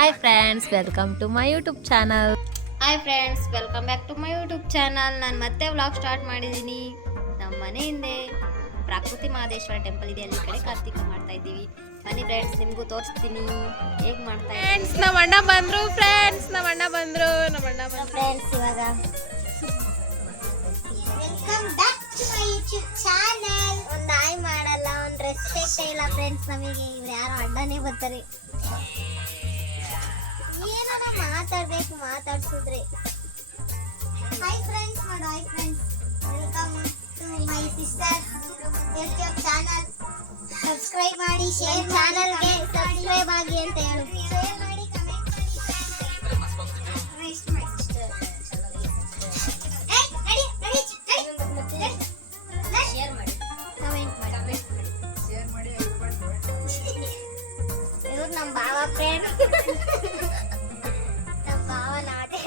Hi friends, welcome to my YouTube channel. Hi friends, welcome back to my YouTube channel. ನಾನು ಮತ್ತೆ vlog start ಮಾಡಿದ್ದೀನಿ. ನಮ್ಮ ಮನೆ ಹಿಂದೆ ಪ್ರಾಕೃತಿ ಮಹದೇಶ್ವರ ಟೆಂಪಲ್ ಇದೆ, ಅಲ್ಲಿ ಕಡೆ ಕಾರ್ತಿಕ ಮಾಡ್ತಾ ಇದ್ದೀವಿ. ಬನ್ನಿ ಫ್ರೆಂಡ್ಸ್, ನಿಮಗೂ ತೋರಿಸ್ತೀನಿ ಹೇಗೆ ಮಾಡ್ತಾ ಫ್ರೆಂಡ್ಸ್, ನಮ್ಮ ಅಣ್ಣ ಬಂದರು. ಫ್ರೆಂಡ್ಸ್ ಇವಾಗ welcome back to my YouTube channel. ಒಂದು ಆಯ್ ಮಾಡಲ್ಲ, ಒಂದು ರೆಸ್ಪೆಕ್ಟ್ ಇಲ್ಲ ಫ್ರೆಂಡ್ಸ್ ನಮಗೆ. ಇವ್ರು ಯಾರು ಅಡ್ಡನೇ ಬರ್ತಾರೆ, ಏನಾರ ಮಾತಾಡ್ಬೇಕು, ಮಾತಾಡ್ಸಿದ್ರೆ. ಹಾಯ್ ಫ್ರೆಂಡ್ಸ್ ಮಾಡು. Hi friends, welcome to my sister YouTube channel. Subscribe ಮಾಡಿ, ಶೇರ್ ಚಾನಲ್ಗೆ ಸಬ್ಸ್ಕ್ರೈಬ್ ಆಗಿ ಅಂತ ಹೇಳು. ಶೇರ್ ಮಾಡಿ, ಕಮೆಂಟ್ ಮಾಡಿ. ಶೇರ್ ಮಾಡಿ, ಕಮೆಂಟ್ ಮಾಡಿ. ಇವ್ರು ನಮ್ಮ ಬಾವ ಫ್ರೆಂಡ್. ನಮ್ಮ ಬಾವ ನಾಟಕ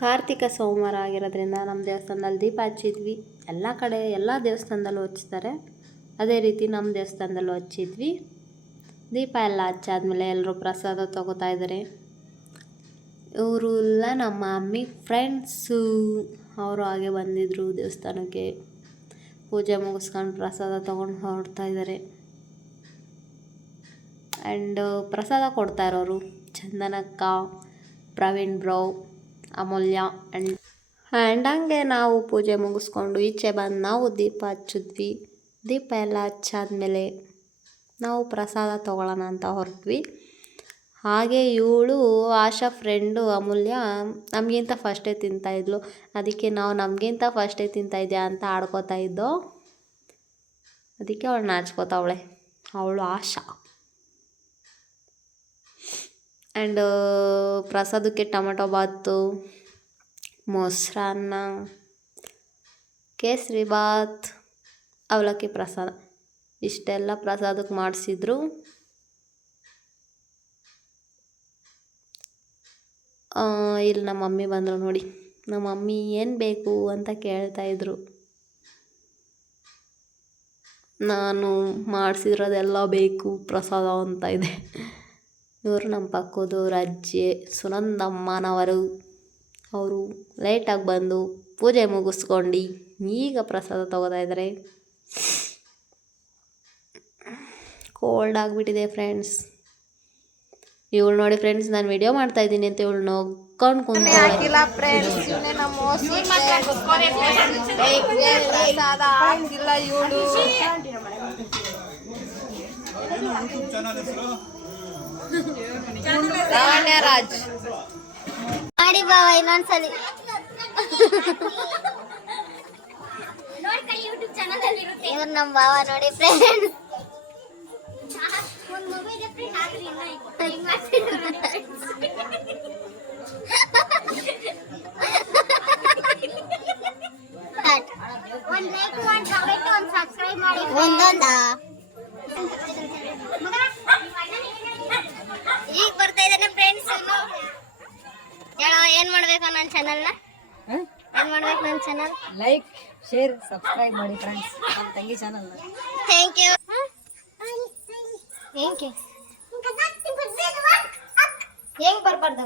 ಕಾರ್ತಿಕ ಸೋಮವಾರ ಆಗಿರೋದ್ರಿಂದ ನಮ್ಮ ದೇವಸ್ಥಾನದಲ್ಲಿ ದೀಪ ಹಚ್ಚಿದ್ವಿ. ಎಲ್ಲ ಕಡೆ ಎಲ್ಲ ದೇವಸ್ಥಾನದಲ್ಲೂ ಹಚ್ತಾರೆ, ಅದೇ ರೀತಿ ನಮ್ಮ ದೇವಸ್ಥಾನದಲ್ಲೂ ಹಚ್ಚಿದ್ವಿ. ದೀಪ ಎಲ್ಲ ಹಚ್ಚಾದ್ಮೇಲೆ ಎಲ್ಲರೂ ಪ್ರಸಾದ ತೊಗೋತಾ ಇದ್ದಾರೆ. ಇವರು ಎಲ್ಲ ನಮ್ಮ ಮಮ್ಮಿ ಫ್ರೆಂಡ್ಸು, ಅವರು ಹಾಗೆ ಬಂದಿದ್ದರು ದೇವಸ್ಥಾನಕ್ಕೆ. ಪೂಜೆ ಮುಗಿಸ್ಕೊಂಡು ಪ್ರಸಾದ ತೊಗೊಂಡು ಹೊರಡ್ತಾ ಇದ್ದಾರೆ. ಆ್ಯಂಡ್ ಪ್ರಸಾದ ಕೊಡ್ತಾ ಇರೋರು ಚಂದನಕ್ಕ, ಪ್ರವೀಣ್ ಬ್ರೋ, ಅಮೂಲ್ಯ ಆ್ಯಂಡ್ ಹಂಗೆ ನಾವು ಪೂಜೆ ಮುಗಿಸ್ಕೊಂಡು ಈಚೆ ಬಂದು ನಾವು ದೀಪ ಹಚ್ಚಿದ್ವಿ. ದೀಪ ಎಲ್ಲ ಹಚ್ಚಾದ್ಮೇಲೆ ನಾವು ಪ್ರಸಾದ ತೊಗೊಳ್ಳೋಣ ಅಂತ ಹೊರಟ್ವಿ. ಹಾಗೆ ಇವಳು ಆಶಾ ಫ್ರೆಂಡು ಅಮೂಲ್ಯ ನಮಗಿಂತ ಫಸ್ಟೇ ತಿಂತಾಯಿದ್ಲು. ಅದಕ್ಕೆ ನಾವು ನಮಗಿಂತ ಫಸ್ಟೇ ತಿಂತಾಯಿದ್ಯಾ ಅಂತ ಆಡ್ಕೋತಾ ಇದ್ದೋ. ಅದಕ್ಕೆ ಅವಳು ನಾಚ್ಕೋತಾವಳೆ, ಅವಳು ಆಶಾ. ಆ್ಯಂಡ್ ಪ್ರಸಾದಕ್ಕೆ ಟೊಮೆಟೊ ಬಾತು, ಮೊಸರನ್ನ, ಕೇಸರಿ ಬಾತ್, ಅವಲಕ್ಕಿ ಪ್ರಸಾದ, ಇಷ್ಟೆಲ್ಲ ಪ್ರಸಾದಕ್ಕೆ ಮಾಡಿಸಿದ್ರು. ಇಲ್ಲಿ ನಮ್ಮ ಮಮ್ಮಿ ಬಂದರು ನೋಡಿ. ನಮ್ಮ ಮಮ್ಮಿ ಏನು ಬೇಕು ಅಂತ ಕೇಳ್ತಾಯಿದ್ರು. ನಾನು ಮಾಡಿಸಿರೋದೆಲ್ಲ ಬೇಕು ಪ್ರಸಾದ ಅಂತ ಇದೆ. ಇವರು ನಮ್ಮ ಪಕ್ಕದವ್ರ ಅಜ್ಜಿ ಸುನಂದಮ್ಮನವರು. ಅವರು ಲೇಟಾಗಿ ಬಂದು ಪೂಜೆ ಮುಗಿಸ್ಕೊಂಡು ಈಗ ಪ್ರಸಾದ ತೊಗೋತಾ ಇದ್ದಾರೆ. ಕೋಲ್ಡ್ ಆಗಿಬಿಟ್ಟಿದೆ ಫ್ರೆಂಡ್ಸ್. ಇವಳು ನೋಡಿ ಫ್ರೆಂಡ್ಸ್ ನಾನು ವಿಡಿಯೋ ಮಾಡ್ತಾ ಇದ್ದೀನಿ ಅಂತ ಇವಳು ನೋಡ್ಕೊಂಡು ಕುಂತ್ಕೊಳ್ಳಿ. ರಾಜ್ ಮಾಡಿ ಬಾವ ಇನ್ನೊಂದ್ಸಲಿ ಇವ್ರು ನಮ್ಮ ಬಾವ ನೋಡಿ ಫ್ರೆಂಡ್. ಒಂದೊಂದಾ ಈಗ ಬರ್ತಾ ಇದ್ದಾನೆ ಫ್ರೆಂಡ್ಸ್. ಹೇಳೋ ಏನ್ ಮಾಡ್ಬೇಕು ನನ್ನ ಚಾನಲ್ನ? ಏನ್ ಮಾಡ್ಬೇಕು ನನ್ನ ಚಾನಲ್? ಲೈಕ್ ಶೇರ್ ಸಬ್ಸ್ಕ್ರೈಬ್ ಮಾಡಿ ಫ್ರೆಂಡ್ಸ್ ನಮ್ಮ ತಂಗಿ channel. Thank you thank you. ಹೆಂಗ್ ಬರ್ಬಾರ್ದು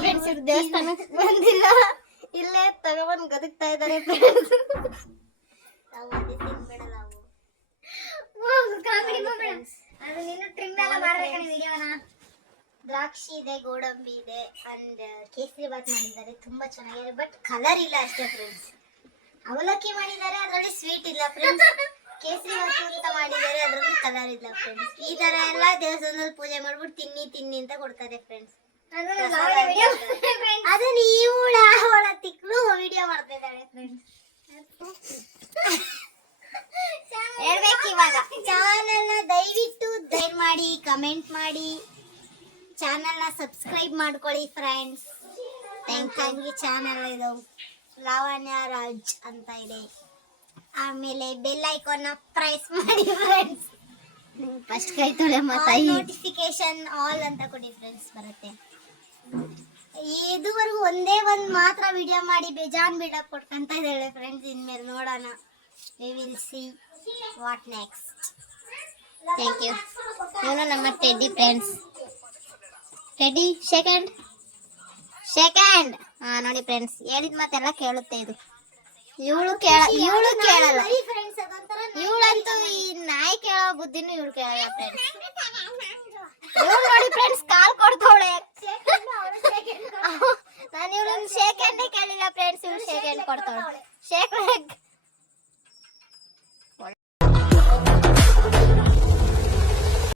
ಫ್ರೆಂಡ್ಸ್, ಇವ್ರು ದೇವಸ್ಥಾನಕ್ಕೆ ಬಂದಿಲ್ಲ, ಇಲ್ಲೇ ತಗೊಬಂದು ಗದಕ್ತಾ ಇದ್ದಾರೆ ಫ್ರೆಂಡ್ಸ್. ಅದು ನೀನು ಟ್ರಿಮ್ ಎಲ್ಲ ಮಾಡ್ಬೇಕಂದ್ರೆ ವಿಡಿಯೋನ. ದ್ರಾಕ್ಷಿ ಇದೆ, ಗೋಡಂಬಿ ಇದೆ ಅಂಡ್ ಕೇಸರಿ ಬಾತ್ ಮಾಡಿದ್ದಾರೆ, ತುಂಬಾ ಚೆನ್ನಾಗಿದೆ. ಬಟ್ ಕಲರ್ ಇಲ್ಲ ಅಷ್ಟೇ ಫ್ರೆಂಡ್ಸ್. ಅವಲಕ್ಕಿ ಮಾಡಿದ್ದಾರೆ, ಅದರಲ್ಲಿ ಸ್ವೀಟ್ ಇಲ್ಲ ಫ್ರೆಂಡ್ಸ್. ಕೇಸರಿ ಬಾತ್ ಅಂತ ಮಾಡಿದ್ದಾರೆ, ಅದರಲ್ಲಿ ಕಲರ್ ಇಲ್ಲ ಫ್ರೆಂಡ್ಸ್. ಈ ತರ ಎಲ್ಲ ದೇವಸ್ಥಾನದಲ್ಲಿ ಪೂಜೆ ಮಾಡ್ಬಿಟ್ಟು ತಿನ್ನಿ ಅಂತ ಕೊಡ್ತಾರೆ ಫ್ರೆಂಡ್ಸ್. ಅದು ನೀವು ತಿಕ್ಳು ವಿಡಿಯೋ ಮಾಡ್ತಾ ಇದ್ದಾಳೆ ಫ್ರೆಂಡ್ಸ್. ಹೇಳ್ಬೇಕು ಇವಾಗ. ಚಾನಲ್ನ ದಯವಿಟ್ಟು ಮಾಡಿ, ಕಮೆಂಟ್ ಮಾಡಿ, ಚಾನಲ್ನ ಸಬ್ಸ್ಕ್ರೈಬ್ ಮಾಡ್ಕೊಳ್ಳಿ ಫ್ರೆಂಡ್ಸ್. ತಂಗಿ ಚಾನಲ್ ಇದು ಲಾವಣ್ಯ ರಾಜ್ ಅಂತ ಇದೆ. ಆಮೇಲೆ ಬೆಲ್ ಐಕಾನ್ನ ಪ್ರೆಸ್ ಮಾಡಿ ಫ್ರೆಂಡ್ಸ್. ಫಸ್ಟ್ ಕೈ ತೊಳೆ ನೋಟಿಫಿಕೇಶನ್ ಆಲ್ ಅಂತ ಕೊಡಿ ಫ್ರೆಂಡ್ಸ್, ಬರುತ್ತೆ. ಇದುವರೆಗೂ ಒಂದೇ ಒಂದು ಮಾತ್ರ ವಿಡಿಯೋ ಮಾಡಿ ಬೇಜಾನ್ ಬಿಡಕ್ ಕೊಡ್ಕೊಂತ ಇದ್ದಾಳೆ ಫ್ರೆಂಡ್ಸ್. ಇನ್ಮೇಲೆ ನೋಡೋಣ, we will see what next. Thank you. ಇವನು ನಮ್ಮ ಟೆಡ್ಡಿ ಫ್ರೆಂಡ್ಸ್. ಟೆಡ್ಡಿ ಸೆಕೆಂಡ್ ನೋಡಿ ಫ್ರೆಂಡ್ಸ್, ಹೇಳಿದ ಮಾತೆಲ್ಲ ಕೇಳುತ್ತೆ ಇದು. ಇವಳು ಕೇಳಲ್ಲ. ಇವಳಂತೂ ಈ ನಾಯಿ ಕೇಳೋ ಬುದ್ಧಿನೂ ಇವಳು ಕೇಳಲ್ಲ ಫ್ರೆಂಡ್ಸ್. ಇವಳು ನೋಡಿ ಫ್ರೆಂಡ್ಸ್ ಕಾಲ್ ಕೊಡ್ತಾವಳೆ. ನಾನು ಇವಳು ಶೇಕ್ ಹ್ಯಾಂಡೇ ಕೇಳಿಲ್ಲ ಫ್ರೆಂಡ್ಸ್, ಇವಳು ಶೇಕ್ ಹ್ಯಾಂಡ್ ಕೊಡ್ತಾವಳೆ. ಶೇಕ್